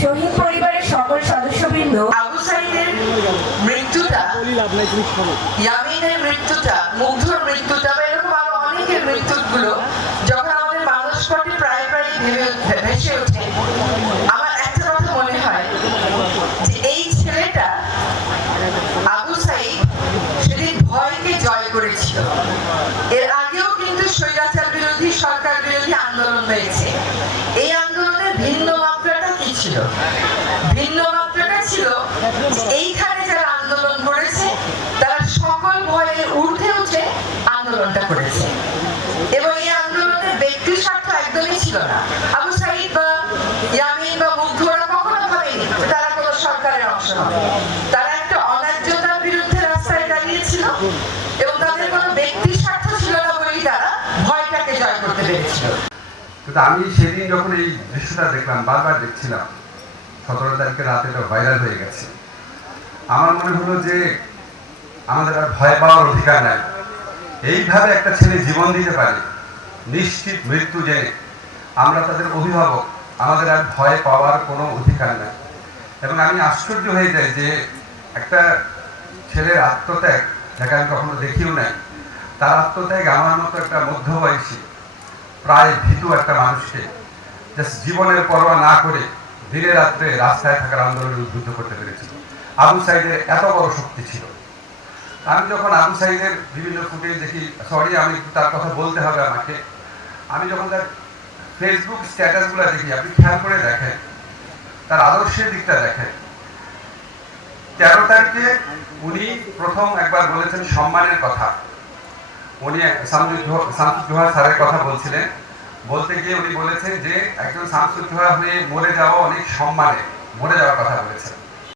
শহীদ পরিবারের সকল সদস্যবৃন্দ, আবু সাইদের মৃত্যুটা, ইয়ামিনের মৃত্যুটা মুগ্ধর মৃত্যুটা এরকম আরও অনেকের মৃত্যুগুলো আন্দোলন হয়েছে। এই আন্দোলনের ভিন্ন মাত্রাটা কি ছিল? ভিন্ন মাত্রাটা ছিল এইখানে যারা আন্দোলন করেছে, তারা সকল ভয়ে ঊর্ধ্বে উঠে আন্দোলনটা করেছে। এবং এই আন্দোলনের ব্যক্তি স্বার্থ একদমই ছিল না। আবু সাইদ বা ইয়ামিন বা মুগ্ধ ওরা কখনো ভাবেনি তারা কোনো সরকারের অংশ হবে তারা একটা অন্যায্যতার বিরুদ্ধে রাস্তায় দাঁড়িয়েছিল এবং তাদের কোনো ব্যক্তি স্বার্থ ছিল না বলেই তারা ভয়টাকে জয় করতে পেরেছিল। কিন্তু আমি সেদিন যখন এই দৃশ্যটা দেখলাম, বারবার দেখছিলাম, সতেরো তারিখে রাতে এটা ভাইরাল হয়ে গেছে। আমার মনে হলো যে আমাদের আর ভয় পাওয়ার অধিকার নাই। এইভাবে একটা ছেলে জীবন দিতে পারে, নিশ্চিত মৃত্যু জেনে আমরা তাদের অভিভাবক, আমাদের আর ভয় পাওয়ার কোনো অধিকার নাই। এবং আমি আশ্চর্য হয়ে যাই যে একটা ছেলের আত্মত্যাগ, যাকে আমি কখনো দেখিও নাই, তার আত্মত্যাগ আমার মতো একটা মধ্যবয়সী প্রায় ভীতু একটা মানুষকে জাস্ট জীবনের পরোয়া না করে দিনে রাত্রে রাস্তায় থাকার আন্দোলনে উদ্বুদ্ধ করতে পেরেছিল। আবু সাইদের এত বড় শক্তি ছিল। আমি যখন আবু সাইদের বিভিন্ন ফুটেজ দেখি সরি আমি তার কথা বলতে হবে আমাকে। আমি যখন তার ফেসবুক স্ট্যাটাসগুলো দেখি, আপনি খেয়াল করে দেখেন, তার আদর্শের দিকটা দেখেন। তেরো তারিখে উনি প্রথম একবার বলেছেন সম্মানের কথা। উনি শামসুজ্জোহা স্যারের কথা বলছিলেন। বলতে গিয়ে উনি বলেছেন যে, একজন শামসুজ্জোহা হয়ে মরে যাওয়া অনেক সম্মানে, মরে যাওয়ার কথা বলেছেন।